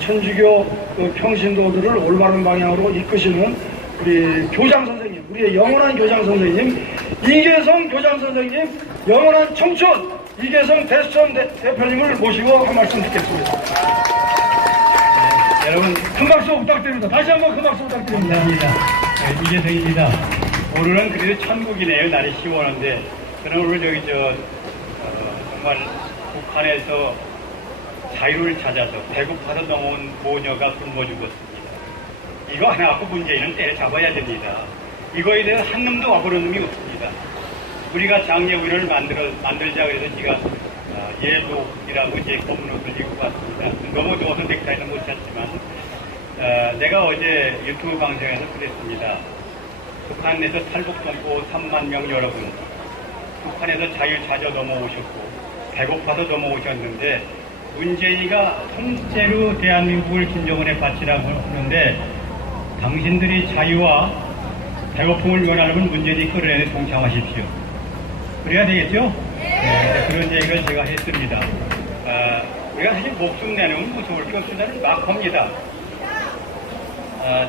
천주교 평신도들을 올바른 방향으로 이끄시는 우리 교장 선생님, 우리의 영원한 교장 선생님, 이계성 교장 선생님, 영원한 청춘 이계성 대수천 대표님을 모시고 한 말씀 듣겠습니다. 네, 여러분 큰 박수 부탁드립니다. 다시 한번 큰 박수 부탁드립니다. 감사합니다. 이계성입니다. 오늘은 그래도 천국이네요. 날이 시원한데 저는 오늘 여기 정말 북한에서 자유를 찾아서 배고파서 넘어온 모녀가 굶어 죽었습니다. 이거 하나 갖고 문재인은 때려잡아야 됩니다. 이거에 대해서 한 놈도 와보는 놈이 없습니다. 우리가 장려위원회를 만들자 그래서 제가 예복이라고 제 검은 옷을 입고 왔습니다. 너무 더워서 넥타이는 못 찼지만 내가 어제 유튜브 방송에서 그랬습니다. 북한에서 탈북동포 3만 명 여러분, 북한에서 자유 찾아 넘어오셨고 배고파서 넘어오셨는데 문재인이가 통째로 대한민국을 김정은에 바치라고 하는데 당신들이 자유와 배고픔을 원하는 문재인이 끌어내는 동참하십시오. 그래야 되겠죠? 네, 그런 얘기를 제가 했습니다. 우리가 사실 목숨 내는 무서울 게 없습니다는 막 합니다.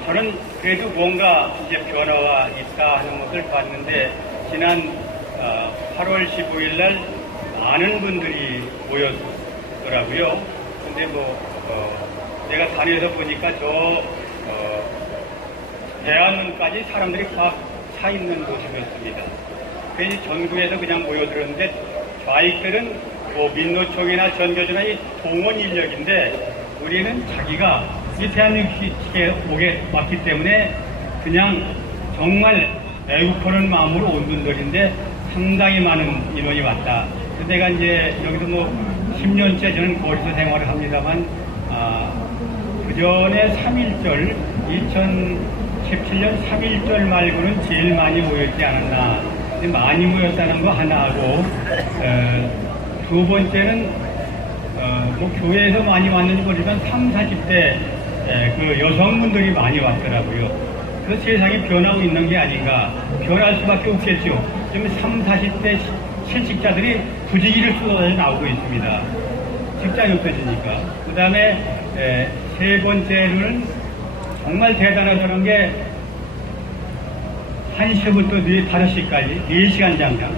저는 그래도 뭔가 이제 변화가 있다 하는 것을 봤는데 지난 8월 15일 날 많은 분들이 모였더라고요. 근데 내가 다녀서 보니까 대안문까지 사람들이 꽉 차 있는 모습이었습니다. 괜히 전국에서 그냥 모여들었는데 좌익들은 민노총이나 전교조나 이 동원 인력인데 우리는 자기가 이 대한민국에 오게 왔기 때문에 그냥 정말 애국하는 마음으로 온 분들인데 상당히 많은 인원이 왔다. 내가 이제 여기서 10년째 저는 거리에서 생활을 합니다만 그 전에 3.1절 2017년 3.1절 말고는 제일 많이 모였지 않았나. 많이 모였다는 거 하나 하고 두 번째는 교회에서 많이 왔는지 모르지만 3, 40대 그 여성분들이 많이 왔더라고요. 그 세상이 변하고 있는 게 아닌가. 변할 수밖에 없겠죠. 지금 3, 40대 실직자들이 부지기를 쏟아져 나오고 있습니다. 직장이 없어지니까. 그 다음에 세 번째로는 정말 대단하다는 게 1시부터 5시까지 4시간 장장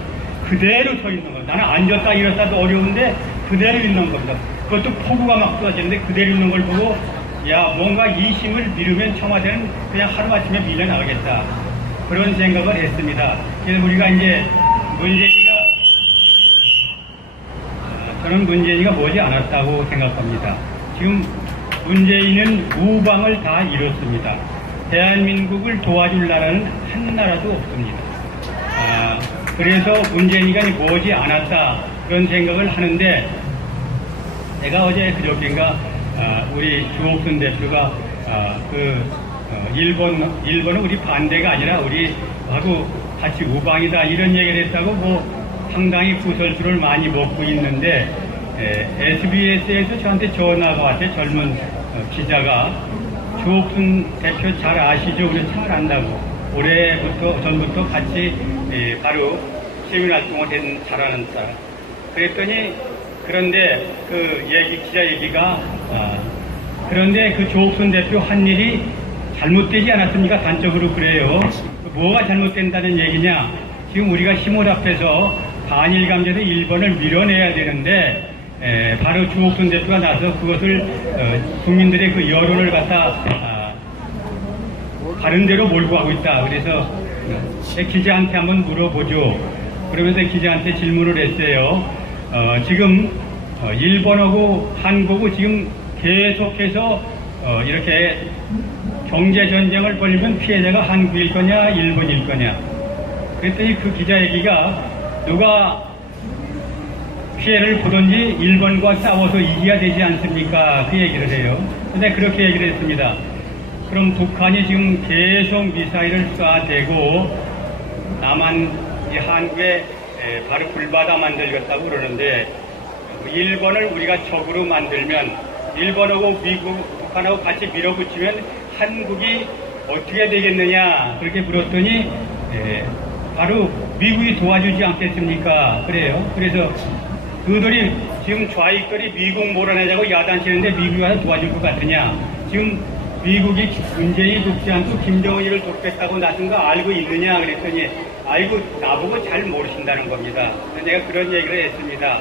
그대로 서 있는 거예요. 나는 앉았다 일었다도 어려운데 그대로 있는 겁니다. 그것도 폭우가 막 쏟아지는데 그대로 있는 걸 보고 야 뭔가 이 힘을 미루면 청와대는 그냥 하루아침에 밀려나가겠다. 그런 생각을 했습니다. 그래서 우리가 이제 저는 문재인이가 머지 않았다고 생각합니다. 지금 문재인은 우방을 다 이뤘습니다. 대한민국을 도와줄 나라는 한 나라도 없습니다. 그래서 문재인이가 머지 않았다 그런 생각을 하는데 제가 어제 그저께인가 우리 주옥순 대표가 일본은 우리 반대가 아니라 우리하고 같이 우방이다 이런 얘기를 했다고 상당히 구설수를 많이 먹고 있는데 SBS에서 저한테 전화가 왔어요. 젊은 기자가 주옥순 대표 잘 아시죠? 우리 잘 안다고 전부터 같이 바로 시민활동을 잘하는 사람. 그랬더니 그런데 기자 얘기가 그런데 그 주옥순 대표 한 일이 잘못되지 않았습니까? 단적으로 그래요. 뭐가 잘못된다는 얘기냐? 지금 우리가 힘을 합해서 반일 감정에서 일본을 밀어내야 되는데 바로 주옥순 대표가 나서 그것을 국민들의 그 여론을 갖다 다른 데로 몰고 가고 있다. 그래서 기자한테 한번 물어보죠. 그러면서 기자한테 질문을 했어요. 지금 일본하고 한국하고 지금 계속해서 이렇게 경제전쟁을 벌이면 피해자가 한국일 거냐 일본일 거냐. 그랬더니 그 기자 얘기가 누가 피해를 보든지 일본과 싸워서 이겨야 되지 않습니까? 그 얘기를 해요. 근데 그렇게 얘기를 했습니다. 그럼 북한이 지금 계속 미사일을 쏴대고 한국에 바로 불바다 만들겠다고 그러는데 일본을 우리가 적으로 만들면 일본하고 북한하고 같이 밀어붙이면 한국이 어떻게 되겠느냐 그렇게 물었더니 바로 미국이 도와주지 않겠습니까? 그래요. 그래서 그들이 지금 좌익들이 미국 몰아내자고 야단치는데 미국이 와서 도와줄 것 같으냐? 지금 미국이 문재인 돕지 않고 김정은이를 돕겠다고 나선 거 알고 있느냐? 그랬더니 알고 나보고 잘 모르신다는 겁니다. 내가 그런 얘기를 했습니다.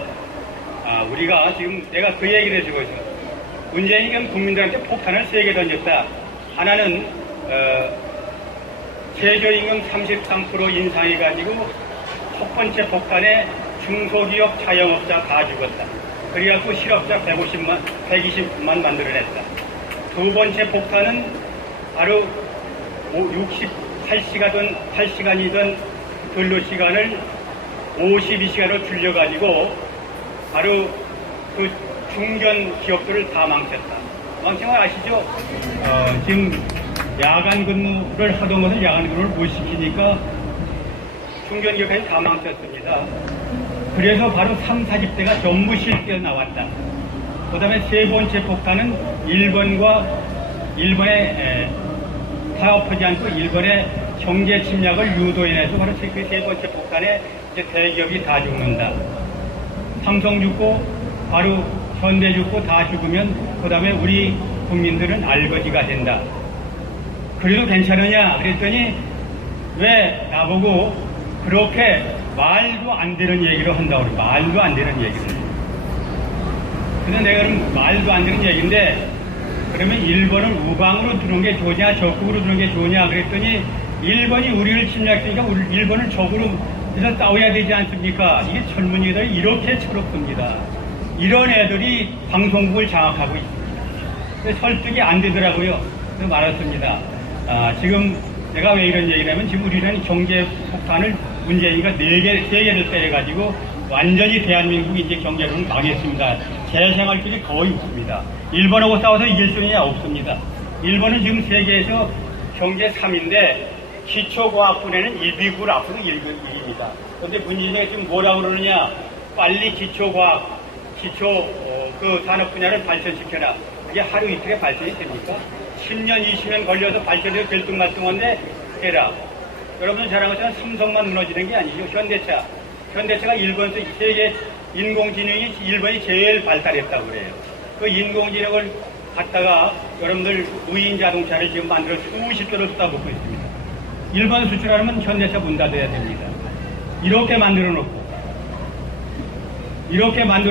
우리가 지금 내가 그 얘기를 해주고 있어요. 문재인이 국민들한테 폭탄을 3개 던졌다. 하나는 최저임금 33% 인상해가지고 첫 번째 폭탄에 중소기업 자영업자 다 죽었다. 그래갖고 실업자 120만 만들어냈다. 두 번째 폭탄은 바로 68시간이던 근로시간을 52시간으로 줄여가지고 바로 그 중견 기업들을 다 망쳤다. 망친 거 아시죠? 지금 야간 근무를 하던 것을 야간 근무를 못 시키니까 중견 기업까지 다 망쳤습니다. 그래서 바로 3, 40대가 전부 실기에 나왔다. 그 다음에 세 번째 폭탄은 일본에 타협하지 않고 일본의 경제 침략을 유도해내서 바로 그 세 번째 폭탄에 이제 대기업이 다 죽는다. 삼성 죽고 바로 현대 죽고 다 죽으면 그 다음에 우리 국민들은 알거지가 된다. 그래도 괜찮으냐? 그랬더니 왜 나보고 그렇게 말도 안 되는 얘기를 한다고 그래. 말도 안 되는 얘기를. 근데 내가 그럼 말도 안 되는 얘기인데 그러면 일본을 우방으로 두는 게 좋냐 적극으로 두는 게 좋냐 그랬더니 일본이 우리를 침략했으니까 일본을 적으로 해서 싸워야 되지 않습니까? 이게 젊은이들이 이렇게 철없습니다. 이런 애들이 방송국을 장악하고 있습니다. 그래서 설득이 안 되더라고요. 그래서 말았습니다. 지금 내가 왜 이런 얘기를 하면 지금 우리는 경제 폭탄을 문재인이가 3개를 때려가지고 완전히 대한민국이 이제 경제로는 망했습니다. 재생활길이 거의 없습니다. 일본하고 싸워서 이길 수 있느냐? 없습니다. 일본은 지금 세계에서 경제 3위인데 기초과학분야는 1위국을 앞으로 1위입니다. 그런데 문재인이 지금 뭐라고 그러느냐? 빨리 그 산업 분야를 발전시켜라. 그게 하루 이틀에 발전이 됩니까? 10년, 20년 걸려서 발전해서 들뚱말뚱한데 해라. 여러분 잘 아는 것처럼 삼성만 무너지는 게 아니죠. 현대차가 일본에서 세계 인공지능이 일본이 제일 발달했다고 그래요. 그 인공지능을 갖다가 여러분들 무인 자동차를 지금 만들어 수십 조를 쏟아붓고 있습니다. 일본 수출하려면 현대차 문 닫아야 됩니다. 이렇게 만들어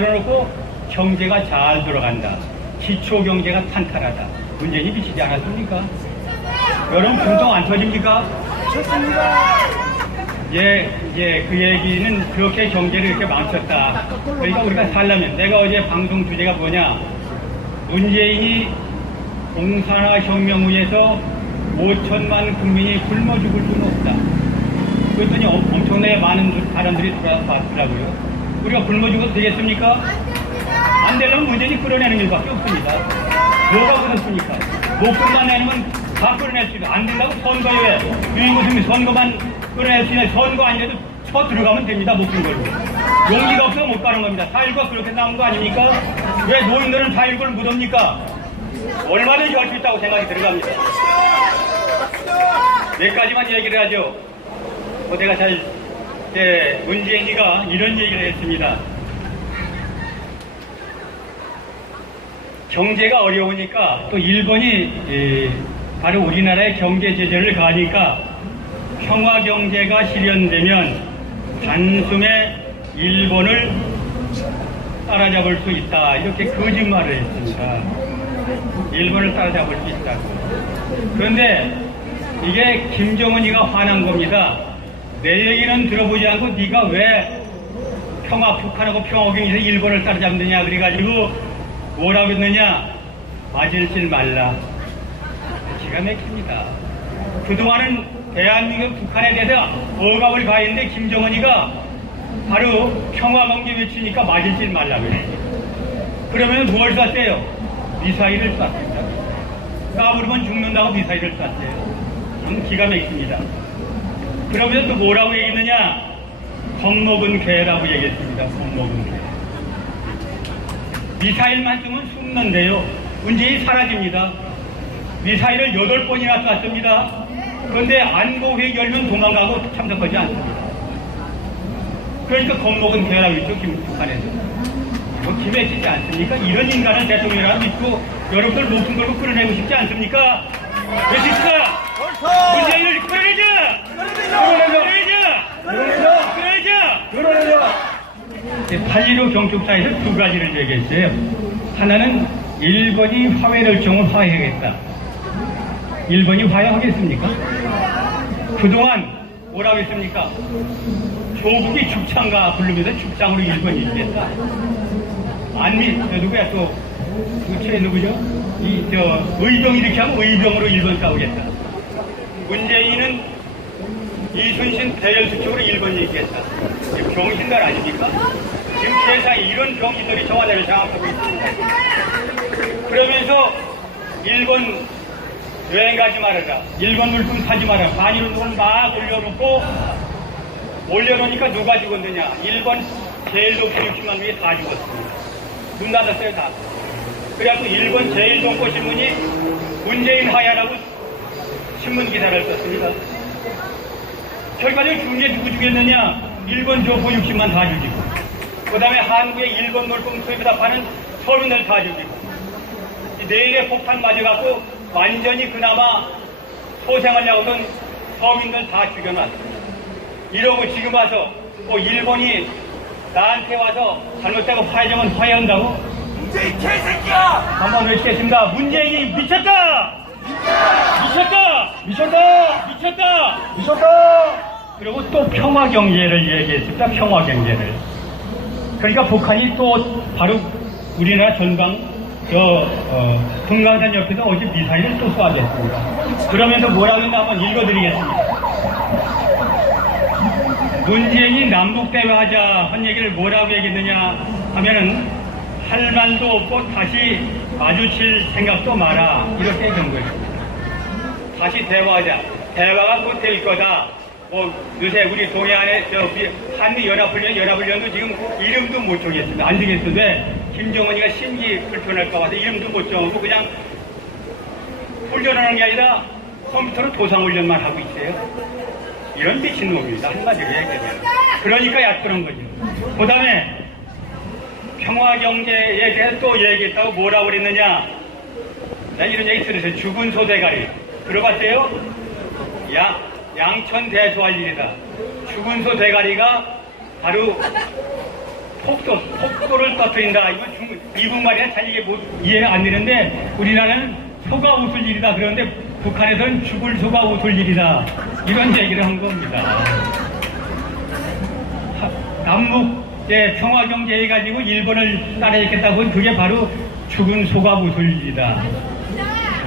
놓고 경제가 잘 돌아간다. 기초 경제가 탄탄하다. 문재인이 미치지 않았습니까? 여러분 금통 안 터집니까? 예, 그 얘기는 그렇게 경제를 이렇게 망쳤다. 그러니까 우리가 살려면 내가 어제 방송 주제가 뭐냐? 문재인이 공산화 혁명 후에서 5천만 국민이 굶어 죽을 수는 없다. 그랬더니 엄청나게 많은 사람들이 돌아서 봤더라고요. 우리가 굶어 죽어도 되겠습니까? 안 되려면 문재인이 끌어내는 일밖에 없습니다. 뭐가 그렇습니까? 목숨만 내면 다 끌어낼 수 있어요. 안 된다고 선거에 유인구심이 선거만 끌어낼 수 있는 선거 아니라도 쳐 들어가면 됩니다. 목숨 걸고. 용기가 없어서 못 가는 겁니다. 4.19가 그렇게 나온 거 아닙니까? 왜 노인들은 4.19를 못 옵니까? 얼마든지 할 수 있다고 생각이 들어갑니다. 몇 가지만 얘기를 하죠. 내가 문재인이가 이런 얘기를 했습니다. 경제가 어려우니까 또 일본이 바로 우리나라의 경제 제재를 가하니까 평화 경제가 실현되면 단숨에 일본을 따라잡을 수 있다. 이렇게 거짓말을 했습니다. 일본을 따라잡을 수 있다고. 그런데 이게 김정은이가 화난 겁니다. 내 얘기는 들어보지 않고 네가 왜 북한하고 평화경에서 일본을 따라잡느냐 그래가지고 뭐라고 했느냐? 맞을질 말라. 기가 막힙니다. 그동안은 대한민국 북한에 대해서 억압을 가했는데 김정은이가 바로 평화경제 외치니까 맞을질 말라고 그래요. 그러면 뭘 쐈어요? 미사일을 쐈습니다. 까부르면 죽는다고 미사일을 쐈어요. 기가 막힙니다. 그러면 또 뭐라고 얘기했느냐? 겁먹은 개라고 얘기했습니다. 겁먹은 개. 미사일만 쓰면 숨는데요. 문재인이 사라집니다. 미사일을 8번이나 쐈습니다. 그런데 안보회의 열면 도망가고 참석하지 않습니다. 그러니까 겁먹은 개라고 했죠. 북한에서. 김해지지 않습니까? 이런 인간을 대통령이라 믿고 여러분들 목숨 걸고 끌어내고 싶지 않습니까? 왜 싶습니까? 문재인을 끌어내자! 끌어내자! 8.15 경축사에서 두 가지를 얘기했어요. 하나는 일본이 화해를 정을 화해하겠다. 일본이 화해하겠습니까? 그동안 뭐라고 했습니까? 조국이 죽창가 부르면서 죽창으로 일본이 이기겠다. 누구야 또, 누구죠? 의병 이렇게 하면 의병으로 일본 싸우겠다. 문재인은 이순신 대열수축으로 일본이 이기겠다. 병신들 아닙니까? 지금 세상에 이런 병신들이 청와대를 장악하고 있습니다. 그러면서 일본 여행 가지 말아라. 일본 물품 사지 마라. 반이로 돈을 막 올려놓으니까 누가 죽었느냐. 일본 제일 높은 60만 명이 다 죽었습니다. 눈 닫았어요, 다. 그래갖고 일본 제일 동포 신문이 문재인 하야라고 신문 기사를 썼습니다. 결과적으로 중에 누구 죽였느냐? 일본 조포 60만 다 죽이고, 그 다음에 한국의 일본 물품 수입에다 파는 서민들 다 죽이고, 내일의 폭탄 맞아갖고 완전히 그나마 소생하려고던 서민들 다 죽여놨습니다. 이러고 지금 와서 일본이 나한테 와서 잘못되고 화해정은 화해한다고? 문재인 개새끼야! 한번 외치겠습니다. 문재인이 미쳤다! 미쳤다! 그리고 또 평화경제를 얘기했습니다. 평화경제를. 그러니까 북한이 또 바로 우리나라 전방 금강산 옆에서 어제 미사일을 또 쏘아댔습니다. 그러면서 뭐라고 했나 한번 읽어드리겠습니다. 문재인이 남북대화하자 한 얘기를 뭐라고 얘기했느냐 하면은 할 말도 없고 다시 마주칠 생각도 마라 이렇게 얘기한 거예요. 다시 대화하자. 대화가 곧 될 거다. 요새 우리 동해안에 한미연합훈련도 지금 이름도 못 정했습니다. 안 정했어도 왜? 김정은이가 심기 불편할까 봐서 이름도 못 정하고 그냥 훈련하는 게 아니라 컴퓨터로 도상훈련만 하고 있어요. 이런 미친놈입니다. 한마디로 얘기하면. 그러니까 약그런 거죠. 그 다음에 평화경제에 대해서 또 얘기했다고 뭐라고 그랬느냐. 자, 이런 얘기 들으세요. 죽은 소 대가리. 들어봤어요? 양천 대소할 일이다. 죽은 소 대가리가 바로 폭도를 터뜨린다. 이거 미국 말이야. 잘 이해가 안 되는데 우리나라는 소가 웃을 일이다. 그런데 북한에서는 죽을 소가 웃을 일이다. 이런 얘기를 한 겁니다. 남북의 평화경제 해가지고 일본을 따라잡겠다고 그게 바로 죽은 소가 웃을 일이다.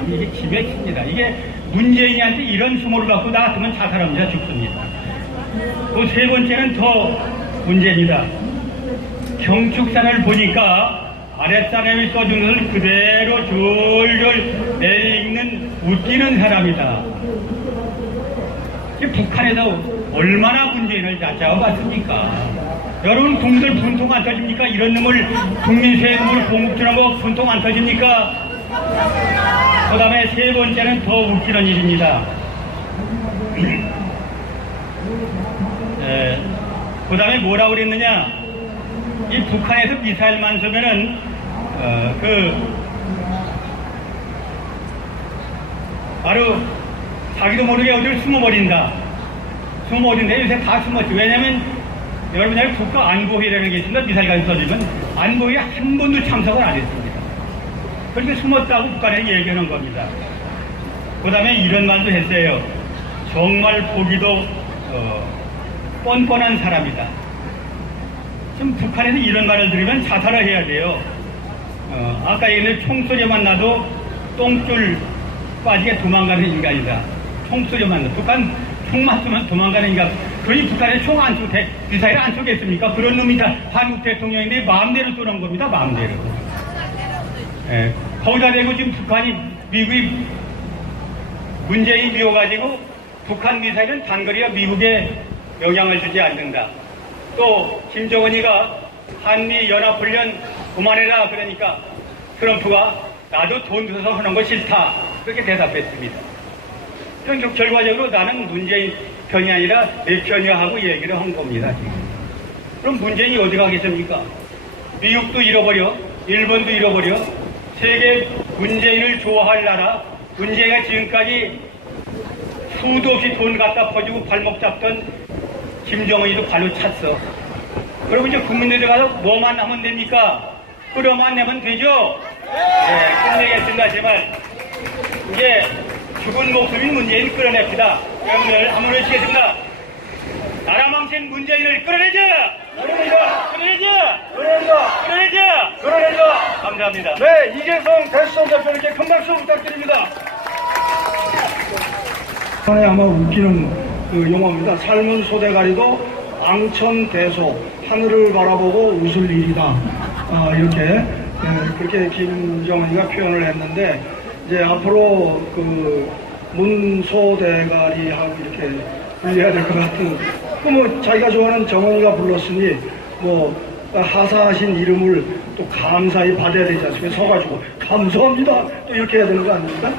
이게 기맥입니다. 이게 문재인이한테 이런 수모를 받고 나 같으면 자살합니다. 죽습니다. 또 세 번째는 더 문제입니다. 경축산을 보니까 아랫사람이 써준 것을 그대로 졸졸 내리읽는 웃기는 사람이다. 북한에서 얼마나 문재인을 잡아봤습니까? 여러분 국민들 분통 안 터집니까? 이런 놈을 국민세의 놈을 공급주라고 분통 안 터집니까? 그 다음에 세 번째는 더 웃기는 일입니다. 그 다음에 뭐라고 그랬느냐? 이 북한에서 미사일만 쏘면은 바로 자기도 모르게 어디를 숨어버린다. 요새 다 숨었지. 왜냐면 여러분들 국가 안보회라는 게 있습니다. 미사일까지 쏘지면 안보회에 한 번도 참석을 안 했습니다. 그렇게 숨었다고 북한에 얘기하는 겁니다. 그 다음에 이런 말도 했어요. 정말 보기도 뻔뻔한 사람이다. 지금 북한에서 이런 말을 들으면 자살을 해야 돼요. 아까 얘기했는데 총소리만 나도 똥줄 빠지게 도망가는 인간이다. 총소리만 나도. 북한 총만 쏘면 도망가는 인간. 그러니 북한에 총 안 쏘고 미사일 안 쏘겠습니까? 그런 놈이다. 한국 대통령인데 마음대로 쏘는 겁니다. 마음대로. 거기다 대고 지금 미국이 문재인이 미워가지고 북한 미사일은 단거리가 미국에 영향을 주지 않는다. 또 김정은이가 한미연합훈련 그만해라 그러니까 트럼프가 나도 돈 줘서 하는 거 싫다 그렇게 대답했습니다. 그러니까 결과적으로 나는 문재인 편이 아니라 내 편이야 하고 얘기를 한 겁니다. 지금. 그럼 문재인이 어디 가겠습니까? 미국도 잃어버려, 일본도 잃어버려, 세계 문재인을 좋아할 나라, 문재인가 지금까지 수도 없이 돈 갖다 퍼주고 발목 잡던 김정은이도 발로 찼어. 그리고 이제 국민들이 가서 뭐만 하면 됩니까? 끌어만 내면 되죠? 네, 끝내겠습니다. 제발. 이제 죽은 목숨인 문재인 끌어냅시다. 여러분들 한번 외치겠습니다. 나라 망친 문재인을 끌어내자! 끌어내자! 끌어내자! 끌어내자! 끌어내자! 끌어내자! 감사합니다. 네, 이계성 대수성 대표님께 큰 박수 부탁드립니다. 아마 웃기는 그 용어입니다. 삶은 소대가리도 앙천대소, 하늘을 바라보고 웃을 일이다. 이렇게 그렇게 김정은이가 표현을 했는데, 이제 앞으로 그 문소대가리하고 이렇게 불려야 될 것 같은, 뭐 자기가 좋아하는 정은이가 불렀으니 뭐 하사하신 이름을 또 감사히 받아야 되지 않습니까? 서가지고 감사합니다 또 이렇게 해야 되는 거 아닙니까?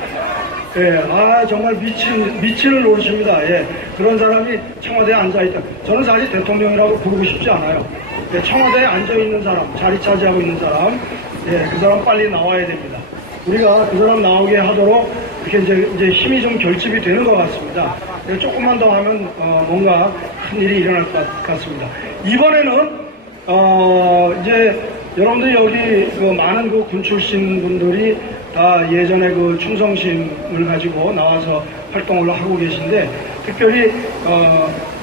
예, 정말 미치는 노릇입니다. 예, 그런 사람이 청와대에 앉아있다. 저는 사실 대통령이라고 부르고 싶지 않아요. 예, 청와대에 앉아있는 사람, 자리 차지하고 있는 사람, 예, 그 사람 빨리 나와야 됩니다. 우리가 그 사람 나오게 하도록 이렇게 이제 힘이 좀 결집이 되는 것 같습니다. 예, 조금만 더 하면 뭔가 큰 일이 일어날 것 같습니다. 이번에는 이제 여러분들이 여기 그 많은 그 군 출신 분들이 다 예전에 그 충성심을 가지고 나와서 활동을 하고 계신데, 특별히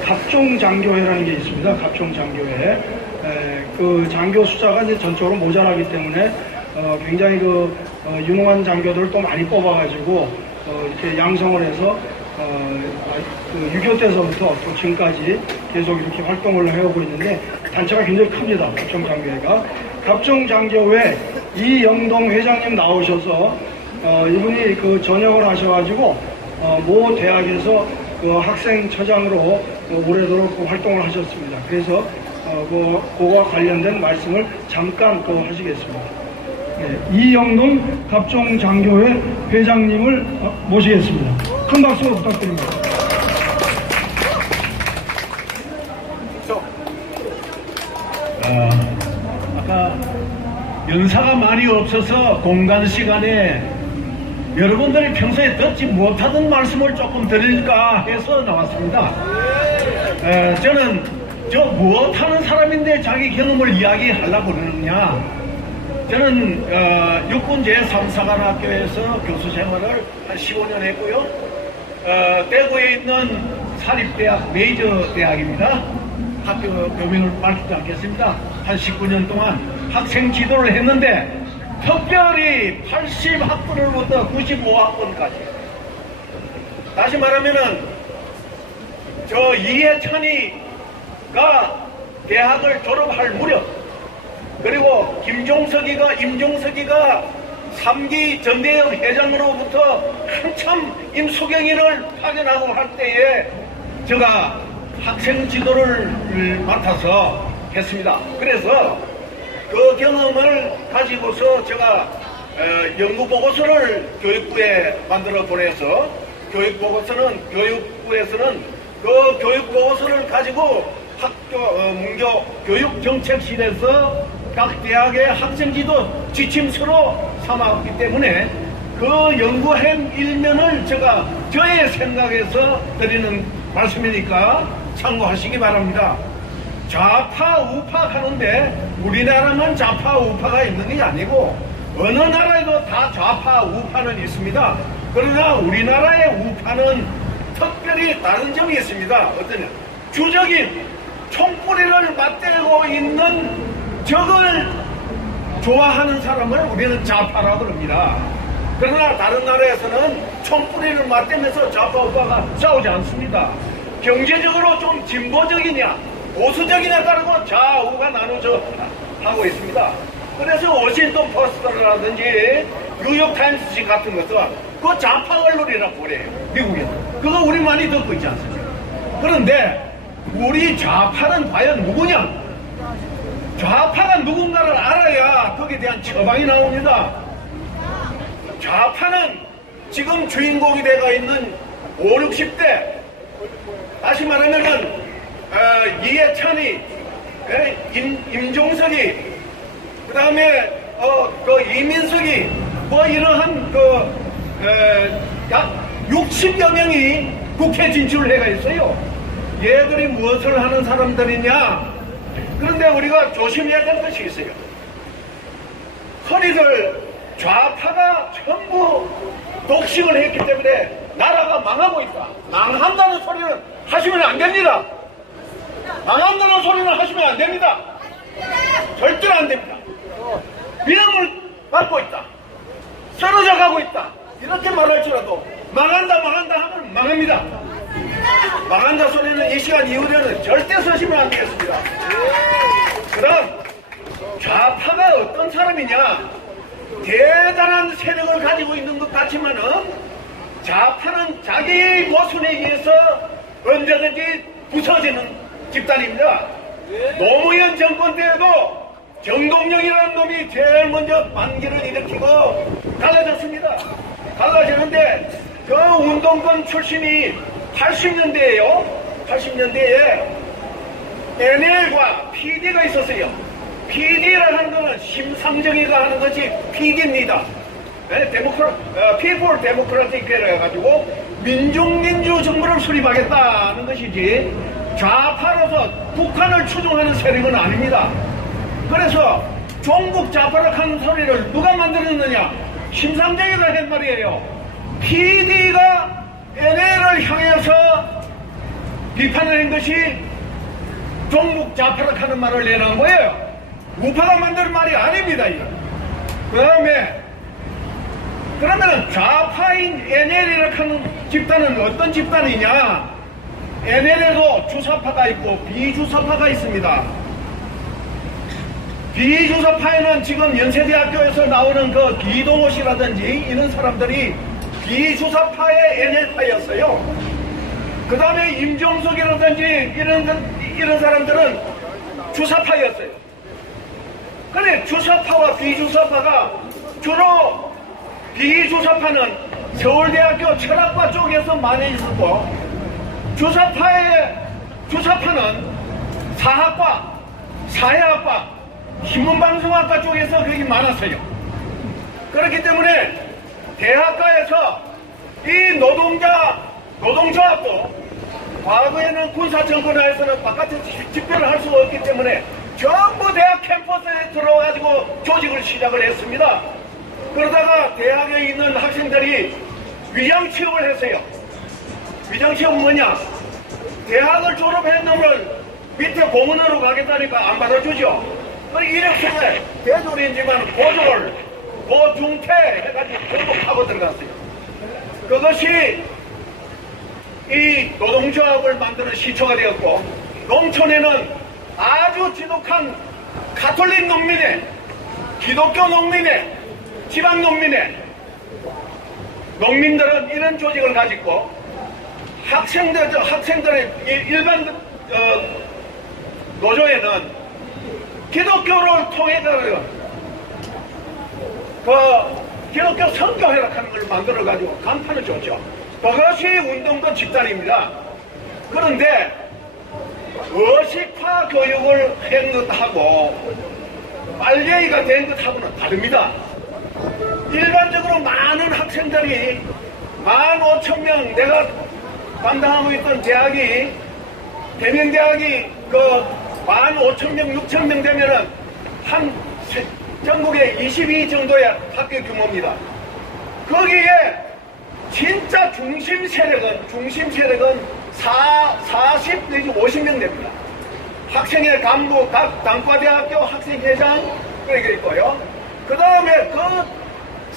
갑종장교회라는 게 있습니다. 갑종장교회. 그 장교 숫자가 이제 전적으로 모자라기 때문에 굉장히 그 유능한 장교들을 또 많이 뽑아가지고 이렇게 양성을 해서 그 6.25 때서부터 또 지금까지 계속 이렇게 활동을 해오고 있는데, 단체가 굉장히 큽니다. 갑종장교회가. 갑종장교회 이영동 회장님 나오셔서 이분이 그 전역을 하셔가지고 모 대학에서 그 학생처장으로 오래도록 그 활동을 하셨습니다. 그래서 그거와 관련된 말씀을 잠깐 또 하시겠습니다. 네, 이영동 갑종장교회 회장님을 모시겠습니다. 큰 박수 부탁드립니다. 아까 연사가 많이 없어서 공간 시간에 여러분들이 평소에 듣지 못하던 말씀을 조금 드릴까 해서 나왔습니다. 저는 저 무엇하는 사람인데 자기 경험을 이야기하려고 그러느냐. 저는 육군 제3사관학교에서 교수 생활을 한 15년 했고요. 대구에 있는 사립대학 메이저 대학입니다. 학교 교명을 밝히지 않겠습니다. 한 19년 동안 학생 지도를 했는데, 특별히 80학번으로부터 95학번까지, 다시 말하면은 저 이해찬이가 대학을 졸업할 무렵, 그리고 임종석이가 3기 전대협 회장으로부터 한참 임수경이를 파견하고 할 때에 제가 학생 지도를 맡아서 했습니다. 그래서 그 경험을 가지고서 제가 연구보고서를 교육부에 만들어 보내서, 교육부에서는 그 교육보고서를 가지고 문교 교육정책실에서 각 대학의 학생지도 지침서로 삼았기 때문에 그 연구한 일면을 제가 저의 생각에서 드리는 말씀이니까 참고하시기 바랍니다. 좌파 우파 하는데 우리나라만 좌파 우파가 있는 게 아니고 어느 나라에도 다 좌파 우파는 있습니다. 그러나 우리나라의 우파는 특별히 다른 점이 있습니다. 어떠냐, 주적인 총뿌리를 맞대고 있는 적을 좋아하는 사람을 우리는 좌파라고 합니다. 그러나 다른 나라에서는 총뿌리를 맞대면서 좌파 우파가 싸우지 않습니다. 경제적으로 좀 진보적이냐 보수적이냐 따르고 좌우가 나눠져 하고 있습니다. 그래서 워싱턴 포스트라든지 뉴욕타임스 같은 것은 그 좌파 언론이라고 그래요. 미국에서. 그거 우리 많이 듣고 있지 않습니까? 그런데 우리 좌파는 과연 누구냐? 좌파가 누군가를 알아야 거기에 대한 처방이 나옵니다. 좌파는 지금 주인공이 되어 있는 5, 60대, 다시 말하면은 이해찬이, 임종석이, 그 다음에 이민석이 뭐 이러한 약 60여 명이 국회 진출을 해가 있어요. 얘들이 무엇을 하는 사람들이냐? 그런데 우리가 조심해야 될 것이 있어요. 허리들 좌파가 전부 독식을 했기 때문에 나라가 망하고 있다. 망한다는 소리는 하시면 안 됩니다. 망한다는 소리는 하시면 안 됩니다. 절대로 안 됩니다. 위험을 받고 있다. 쓰러져 가고 있다. 이렇게 말할지라도 망한다 하면 망합니다. 망한다 소리는 이 시간 이후에는 절대 쓰시면 안 되겠습니다. 그다음 좌파가 어떤 사람이냐? 대단한 세력을 가지고 있는 것 같지만은 좌파는 자기 모순에 의해서 언제든지 부서지는 집단입니다. 노무현 정권 때에도 정동영이라는 놈이 제일 먼저 반기를 일으키고 갈라졌습니다. 갈라지는데 그 운동권 출신이 80년대에요. 80년대에 NL과 PD가 있었어요. PD라 하는 것은 심상정이가 하는 것이 PD입니다. People Democratic이라 해가지고 민중민주 정부를 수립하겠다는 것이지 좌파로서 북한을 추종하는 세력은 아닙니다. 그래서 종북 좌파를 하는 소리를 누가 만들었느냐? 심상정이가 한 말이에요. PD가 NL을 향해서 비판을 한 것이 종북 좌파를 하는 말을 내놓은 거예요. 우파가 만든 말이 아닙니다. 이거. 그 다음에 그러면 좌파인 NL이라고 하는 집단은 어떤 집단이냐? NL에도 주사파가 있고 비주사파가 있습니다. 비주사파에는 지금 연세대학교에서 나오는 그 기동호 씨라든지 이런 사람들이 비주사파의 NL파였어요. 그 다음에 임종석이라든지 이런 사람들은 주사파였어요. 근데 주사파와 비주사파가 주로 비주사파는 서울대학교 철학과 쪽에서 많이 있었고 주사파는 사학과, 사회학과, 신문방송학과 쪽에서 거기 많았어요. 그렇기 때문에 대학가에서 이 노동조합도 과거에는 군사정권하에서는 바깥에 집회를 할 수가 없기 때문에 전부 대학 캠퍼스에 들어가지고 조직을 시작을 했습니다. 그러다가 대학에 있는 학생들이 위장취업을 했어요. 위장취업은 뭐냐? 대학을 졸업한 놈을 밑에 공원으로 가겠다니까 안 받아주죠. 이력서에 대졸인지만 고중퇴 해가지고 결국 하고 들어갔어요. 그것이 이 노동조합을 만드는 시초가 되었고 농촌에는 아주 지독한 가톨릭 농민의 기독교 농민의 지방 농민들은 이런 조직을 가지고 학생들의 일반 노조에는 기독교를 통해서 기독교 선교회라고 하는 걸 만들어가지고 간판을 줬죠. 그것이 운동권 집단입니다. 그런데 어식화 교육을 한 것하고 빨갱이가 된 것하고는 다릅니다. 일반적으로 많은 학생들이 15,000명 내가 담당하고 있던 대학이 대명대학이 15,000명, 6,000명 되면은 한 전국에 22 정도의 학교 규모입니다. 거기에 진짜 중심 세력은 40 내지 50명 됩니다. 학생회 간부, 각 단과대학교 학생회장 그렇게 있고요. 그 다음에 그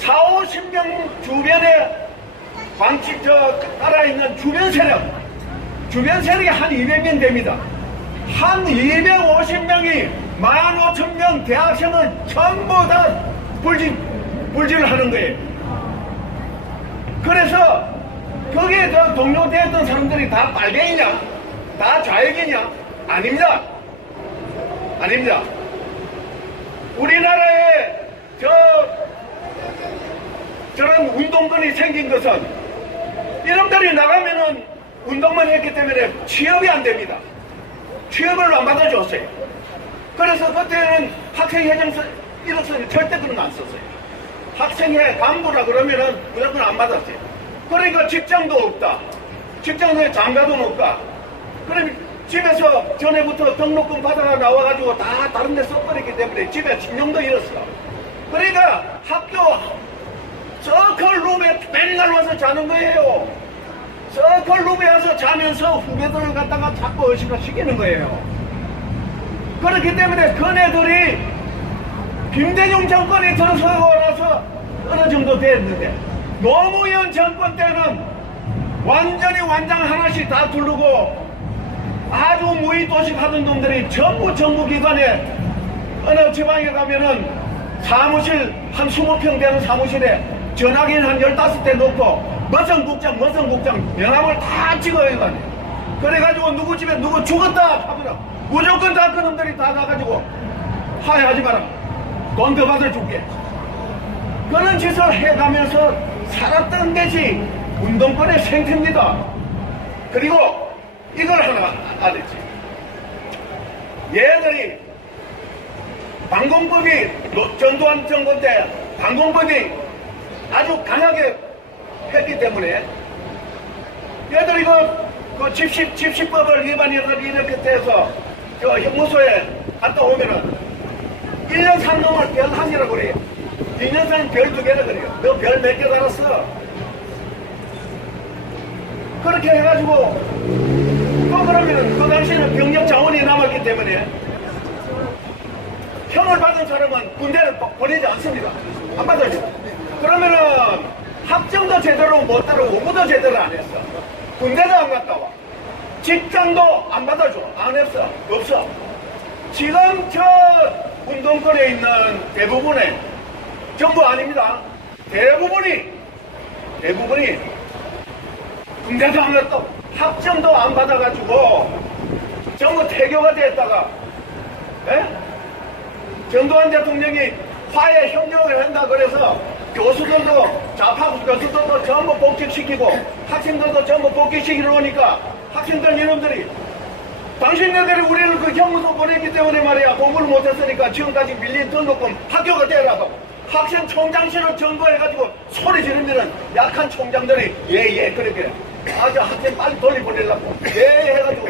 40-50명 주변에 따라있는 주변 세력이 한 200명 됩니다. 한 250명이 15,000명 대학생을 전부 다 불질을 하는 거예요. 그래서 거기에 동료되었던 사람들이 다 빨갱이냐? 다 좌익이냐? 아닙니다. 우리나라에 저런 운동권이 생긴 것은 이놈들이 나가면은 운동만 했기 때문에 취업이 안 됩니다. 취업을 안 받아줬어요. 그래서 그때는 이렇게 절대 그런 거 안 썼어요. 학생회 간부라 그러면은 무조건 안 받았어요. 그러니까 직장도 없다. 직장에 장가도 못 가. 그럼 집에서 전에부터 등록금 받아가 나와가지고 다 다른 데 써버렸기 때문에 집에 신용도 잃었어. 그러니까 학교 서클룸에 맨날 와서 자는 거예요. 서클룸에 와서 자면서 후배들을 갖다가 자꾸 의식을 시키는 거예요. 그렇기 때문에 그네들이 김대중 정권이 들어서고 어느 정도 됐는데 노무현 정권 때는 완전히 완장 하나씩 다 두르고 아주 무의도식 하던 놈들이 전부 정부기관에 어느 지방에 가면은 사무실 한 20평 되는 사무실에 전화기는 한 15대 놓고 무슨 국장 명함을 다 찍어요. 그래가지고 누구 집에 누구 죽었다 하더라. 무조건 다 그놈들이 다 가가지고 화해하지 마라. 돈 더 받아줄게. 그런 짓을 해가면서 살았던 것이 운동권의 생태입니다. 그리고 이걸 하나 알았지. 얘들이 방공법이 전두환 정권 때 방공법이 아주 강하게 했기 때문에 얘들이 그 집시법을 위반해서 이렇게 돼서 저 형무소에 갔다 오면은 1년 산 놈을 별 한이라고 그래요. 2년 산은 별 2개라 그래요. 너 별 몇 개 달았어? 그렇게 해가지고 또 그러면은 그 당시에는 병력 자원이 남았기 때문에 형을 받은 사람은 군대를 보내지 않습니다. 안 받아줘. 그러면은 학정도 제대로 못 따르고 공부도 제대로 안 했어. 군대도 안 갔다 와. 직장도 안 받아줘. 안 했어. 없어. 지금 저 운동권에 있는 대부분의 전부 아닙니다. 대부분이 군대도 안 갔다 학점도 안 받아가지고 전부 태교가 됐다가 전두환 대통령이 화해 협력을 한다 그래서 교수들도 좌파 교수들도 전부 복직시키고 학생들도 전부 복직시키러 오니까 학생들 이놈들이 당신네들이 우리를 그 형무소 보냈기 때문에 말이야 공부를 못했으니까 지금까지 밀린 등록금 학교가 되라고 학생 총장실을 전부해가지고 소리 지르면은 약한 총장들이 예 그렇게 아주 학생 빨리 돌려보내려고 예 해가지고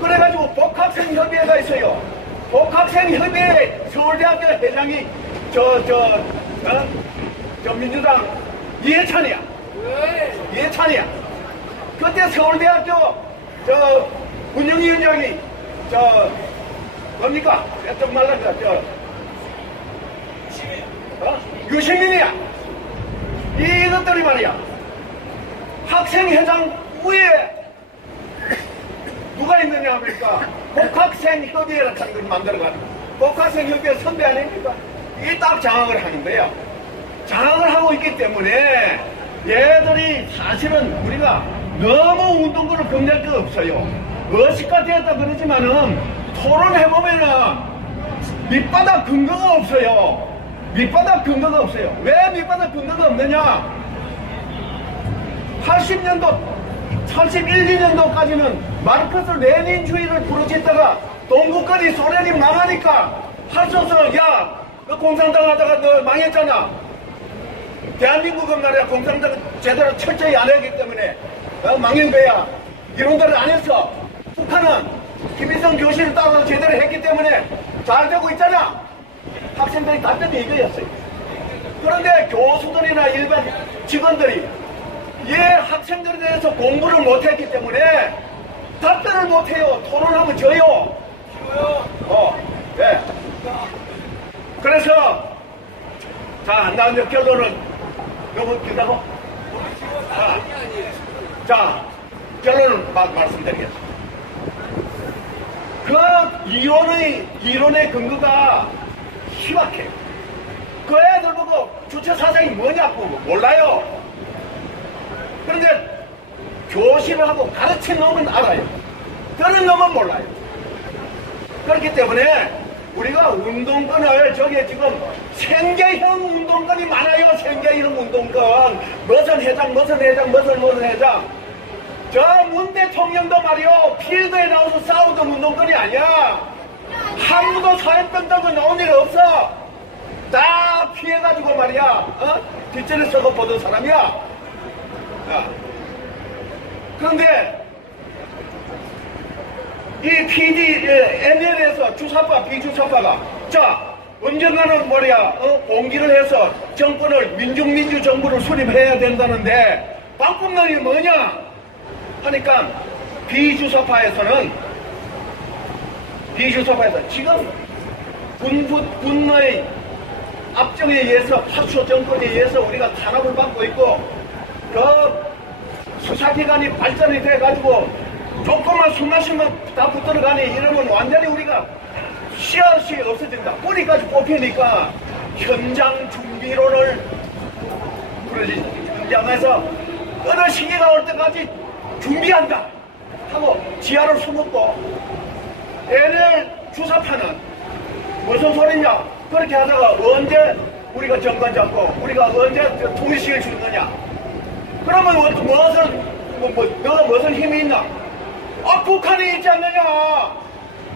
그래가지고 복학생 협의회가 있어요. 복학생 협의회 서울대학교 회장이 저 민주당 이해찬이야. 그때 서울대학교 운영위원장이 뭡니까? 좀 말라니까 유시민이야. 이것들이 말이야. 학생회장 위에 누가 있느냐 하니까 복학생협의회라는 걸 만들어가지고 복학생협의회 선배 아닙니까? 이게 딱 장악을 하는 거예요. 장악을 하고 있기 때문에 얘들이 사실은 우리가 너무 운동권을 경쟁할 게 없어요. 어시까지 되었다 그러지만은 토론해보면은 밑바닥 근거가 없어요. 밑바닥 근거가 없어요. 왜 밑바닥 근거가 없느냐? 80년도, 31, 2년도까지는 마르크스 레닌주의를 부르짖다가 동구권이 소련이 망하니까 하소서 야, 너 공산당 하다가 너 망했잖아. 대한민국은 말이야 공산당 제대로 철저히 안 했기 때문에 망한 거야. 이런 데를 안 했어. 북한은 김일성 교실을 따라서 제대로 했기 때문에 잘 되고 있잖아. 학생들이 답변이 이거였어요. 그런데 교수들이나 일반 직원들이 얘 학생들에 대해서 공부를 못했기 때문에 답변을 못해요. 토론하면 져요. 네. 그래서 자, 나오는 결론은 너무 길다고? 자, 결론을 말씀드리겠습니다. 그 이론의 근거가 희박해. 그 애들 보고 주체 사상이 뭐냐고 몰라요. 그런데 교실을 하고 가르친 놈은 알아요. 그런 놈은 몰라요. 그렇기 때문에 우리가 운동권을 저게 지금 생계형 운동권이 많아요. 생계형 운동권. 무슨 회장. 저 문 대통령도 말이요. 필드에 나와서 싸우던 운동권이 아니야. 한 번도 사회병 들고 나온 일 없어. 다 피해가지고 말이야, 뒷전에 서고 보던 사람이야. 그런데 이 NL에서 주사파, 비주사파가 자 언젠가는 말이야 공기를 해서 정권을 민중민주 정부를 수립해야 된다는데 방법론이 뭐냐 하니까 비주사파에서 지금 군의 압정에 의해서 파쇼 정권에 의해서 우리가 탄압을 받고 있고 그 수사기관이 발전이 돼가지고 조금만 숨만 쉬면 다 붙들어 가니 이러면 완전히 우리가 씨앗이 없어진다. 뿌리까지 뽑히니까 현장 준비론을 현장에서 어느 시기가 올 때까지 준비한다 하고 지하를 숨었고 NL 주사파는 무슨 소리냐 그렇게 하다가 언제 우리가 정권 잡고 우리가 언제 통일시를 주는 거냐 그러면 너가 무슨 힘이 있나 북한이 있지 않느냐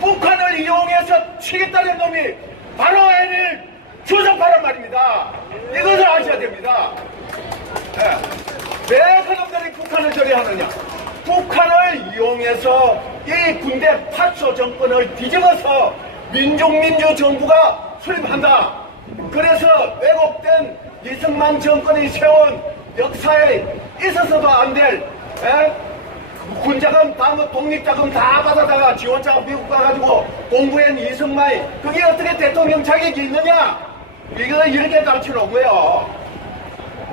북한을 이용해서 치겠다는 놈이 바로 NL 주사파란 말입니다. 이것을 아셔야 됩니다. 왜 그놈들이 북한을 저리 하느냐 북한을 이용해서 이 군대 파쇼 정권을 뒤집어서 민중민주 정부가 수립한다. 그래서 왜곡된 이승만 정권이 세운 역사에 있어서도 안 될 군자금 다 독립자금 다 받아다가 지원자금 미국 가가지고 공부한 이승만이 그게 어떻게 대통령 자격이 있느냐 이거 이렇게 가르치는 거예요.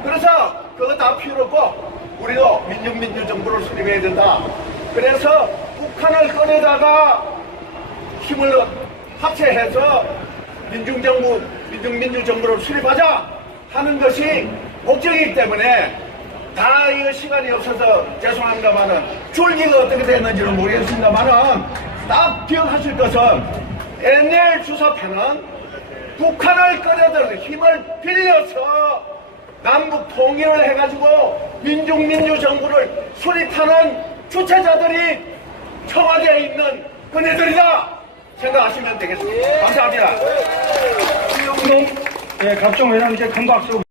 그래서 그거 다 필요 없고 우리도 민중민주 정부를 수립해야 된다. 그래서 북한을 꺼내다가 힘을 합체해서 민중민주 정부를 수립하자 하는 것이 목적이기 때문에 다 이거 시간이 없어서 죄송합니다만은 줄기가 어떻게 됐는지는 모르겠습니다만은 딱 기억하실 것은 NL 주사파는 북한을 꺼내들 힘을 빌려서 남북 통일을 해가지고 민중민주 정부를 수립하는 주체자들이 청와대에 있는 그네들이다 생각하시면 되겠습니다. 감사합니다. 각종 회장께 큰 박수.